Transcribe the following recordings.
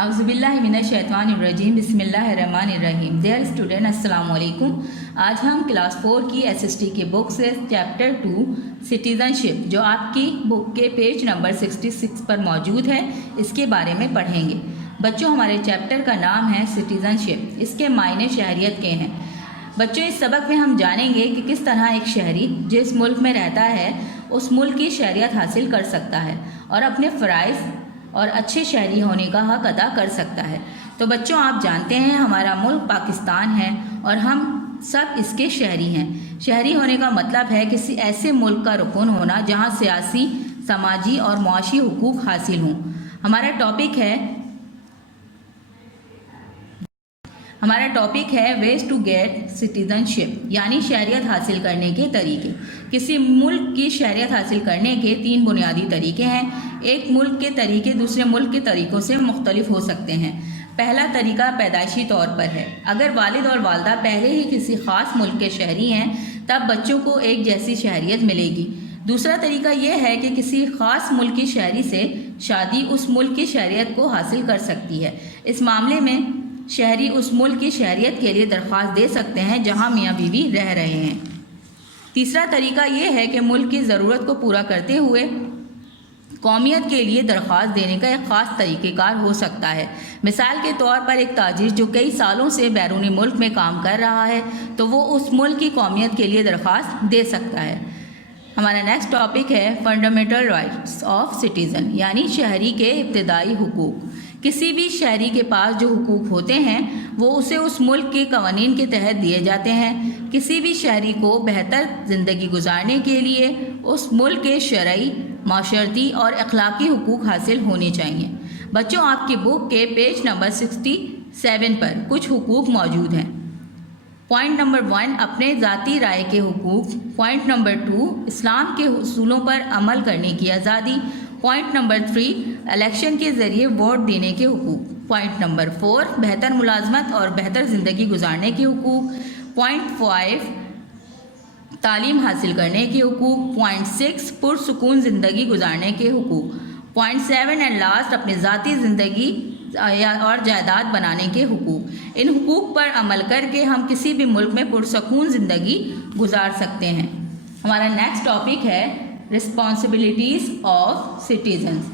اعوذ باللہ من الشیطان الرجیم بسم اللہ الرحمن الرحیم. ڈیئر اسٹوڈنٹ السلام علیکم. آج ہم کلاس 4 کی SST کے بک سے چیپٹر 2 سٹیزن شپ جو آپ کی بک کے پیج نمبر 66 پر موجود ہے اس کے بارے میں پڑھیں گے. بچوں ہمارے چیپٹر کا نام ہے سٹیزن شپ. اس کے معنی شہریت کے ہیں. بچوں اس سبق میں ہم جانیں گے کہ کس طرح ایک شہری جس ملک میں رہتا ہے اس ملک کی شہریت حاصل کر سکتا ہے اور اپنے فرائض اور اچھے شہری ہونے کا حق ادا کر سکتا ہے. تو بچوں آپ جانتے ہیں ہمارا ملک پاکستان ہے اور ہم سب اس کے شہری ہیں. شہری ہونے کا مطلب ہے کسی ایسے ملک کا رکن ہونا جہاں سیاسی، سماجی اور معاشی حقوق حاصل ہوں. ہمارا ٹاپک ہے ویز ٹو گیٹ سٹیزن شپ یعنی شہریت حاصل کرنے کے طریقے. کسی ملک کی شہریت حاصل کرنے کے 3 بنیادی طریقے ہیں. ایک ملک کے طریقے دوسرے ملک کے طریقوں سے مختلف ہو سکتے ہیں. پہلا طریقہ پیدائشی طور پر ہے. اگر والد اور والدہ پہلے ہی کسی خاص ملک کے شہری ہیں تب بچوں کو ایک جیسی شہریت ملے گی. دوسرا طریقہ یہ ہے کہ کسی خاص ملک کی شہری سے شادی اس ملک کی شہریت کو حاصل کر سکتی ہے. اس معاملے میں شہری اس ملک کی شہریت کے لیے درخواست دے سکتے ہیں جہاں میاں بیوی رہ رہے ہیں. تیسرا طریقہ یہ ہے کہ ملک کی ضرورت کو پورا کرتے ہوئے قومیت کے لیے درخواست دینے کا ایک خاص طریقہ کار ہو سکتا ہے. مثال کے طور پر ایک تاجر جو کئی سالوں سے بیرونی ملک میں کام کر رہا ہے تو وہ اس ملک کی قومیت کے لیے درخواست دے سکتا ہے. ہمارا نیکسٹ ٹاپک ہے فنڈامنٹل رائٹس آف سٹیزن یعنی شہری کے ابتدائی حقوق. کسی بھی شہری کے پاس جو حقوق ہوتے ہیں وہ اسے اس ملک کے قوانین کے تحت دیے جاتے ہیں. کسی بھی شہری کو بہتر زندگی گزارنے کے لیے اس ملک کے شرعی، معاشرتی اور اخلاقی حقوق حاصل ہونے چاہیے. بچوں آپ کی بک کے پیج نمبر 67 پر کچھ حقوق موجود ہیں. پوائنٹ نمبر 1 اپنے ذاتی رائے کے حقوق. پوائنٹ نمبر 2 اسلام کے اصولوں پر عمل کرنے کی آزادی. پوائنٹ نمبر 3 الیکشن کے ذریعے ووٹ دینے کے حقوق. پوائنٹ نمبر 4 بہتر ملازمت اور بہتر زندگی گزارنے کے حقوق. پوائنٹ 5 تعلیم حاصل کرنے کے حقوق. پوائنٹ 6 پرسکون زندگی گزارنے کے حقوق. پوائنٹ 7 اینڈ لاسٹ اپنی ذاتی زندگی اور جائیداد بنانے کے حقوق. ان حقوق پر عمل کر کے ہم کسی بھی ملک میں پرسکون زندگی گزار سکتے ہیں. ہمارا نیکسٹ ٹاپک ہے رسپانسبلٹیز آف سٹیزنز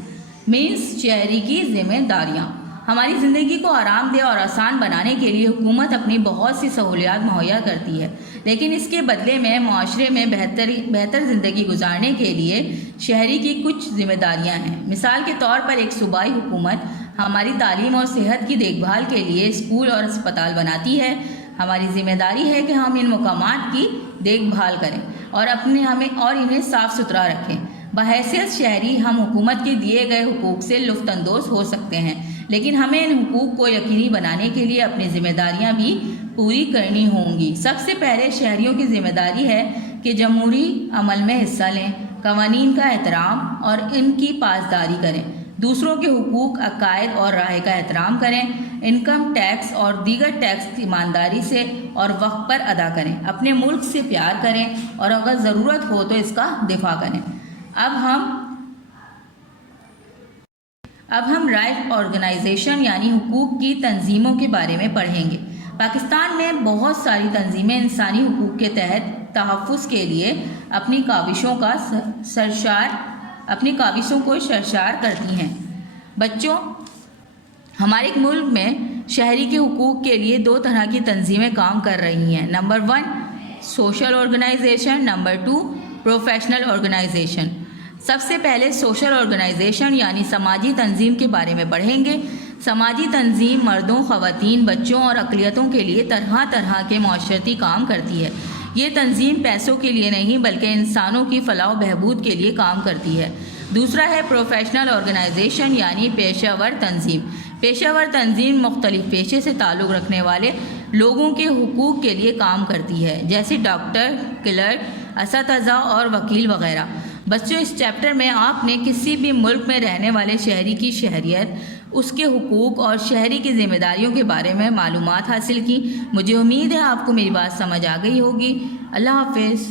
مینس شہری کی ذمہ داریاں. ہماری زندگی کو آرام دہ اور آسان بنانے کے لیے حکومت اپنی بہت سی سہولیات مہیا کرتی ہے لیکن اس کے بدلے میں معاشرے میں بہتر زندگی گزارنے کے لیے شہری کی کچھ ذمہ داریاں ہیں. مثال کے طور پر ایک صوبائی حکومت ہماری تعلیم اور صحت کی دیکھ بھال کے لیے اسکول اور اسپتال بناتی ہے. ہماری ذمہ داری ہے کہ ہم ان مقامات کی دیکھ بھال کریں اور انہیں صاف ستھرا رکھیں. بحیثیت شہری ہم حکومت کے دیے گئے حقوق سے لطف اندوز ہو سکتے ہیں لیکن ہمیں ان حقوق کو یقینی بنانے کے لیے اپنی ذمہ داریاں بھی پوری کرنی ہوں گی. سب سے پہلے شہریوں کی ذمہ داری ہے کہ جمہوری عمل میں حصہ لیں، قوانین کا احترام اور ان کی پاسداری کریں، دوسروں کے حقوق، عقائد اور رائے کا احترام کریں، انکم ٹیکس اور دیگر ٹیکس ایمانداری سے اور وقت پر ادا کریں، اپنے ملک سے پیار کریں اور اگر ضرورت ہو تو اس کا دفاع کریں. اب ہم رائٹ آرگنائزیشن یعنی حقوق کی تنظیموں کے بارے میں پڑھیں گے. پاکستان میں بہت ساری تنظیمیں انسانی حقوق کے تحت تحفظ کے لیے اپنی کاوشوں کو سرشار کرتی ہیں. بچوں ہمارے ملک میں شہری کے حقوق کے لیے 2 طرح کی تنظیمیں کام کر رہی ہیں. Number 1 social organisation, number 2 professional organisation. سب سے پہلے سوشل آرگنائزیشن یعنی سماجی تنظیم کے بارے میں پڑھیں گے. سماجی تنظیم مردوں، خواتین، بچوں اور اقلیتوں کے لیے طرح طرح کے معاشرتی کام کرتی ہے. یہ تنظیم پیسوں کے لیے نہیں بلکہ انسانوں کی فلاح و بہبود کے لیے کام کرتی ہے. دوسرا ہے پروفیشنل آرگنائزیشن یعنی پیشہ ور تنظیم. پیشہ ور تنظیم مختلف پیشے سے تعلق رکھنے والے لوگوں کے حقوق کے لیے کام کرتی ہے جیسے ڈاکٹر، کلرک، اساتذہ اور وکیل وغیرہ. بچوں اس چیپٹر میں آپ نے کسی بھی ملک میں رہنے والے شہری کی شہریت، اس کے حقوق اور شہری کی ذمہ داریوں کے بارے میں معلومات حاصل کی. مجھے امید ہے آپ کو میری بات سمجھ آ گئی ہوگی. اللہ حافظ.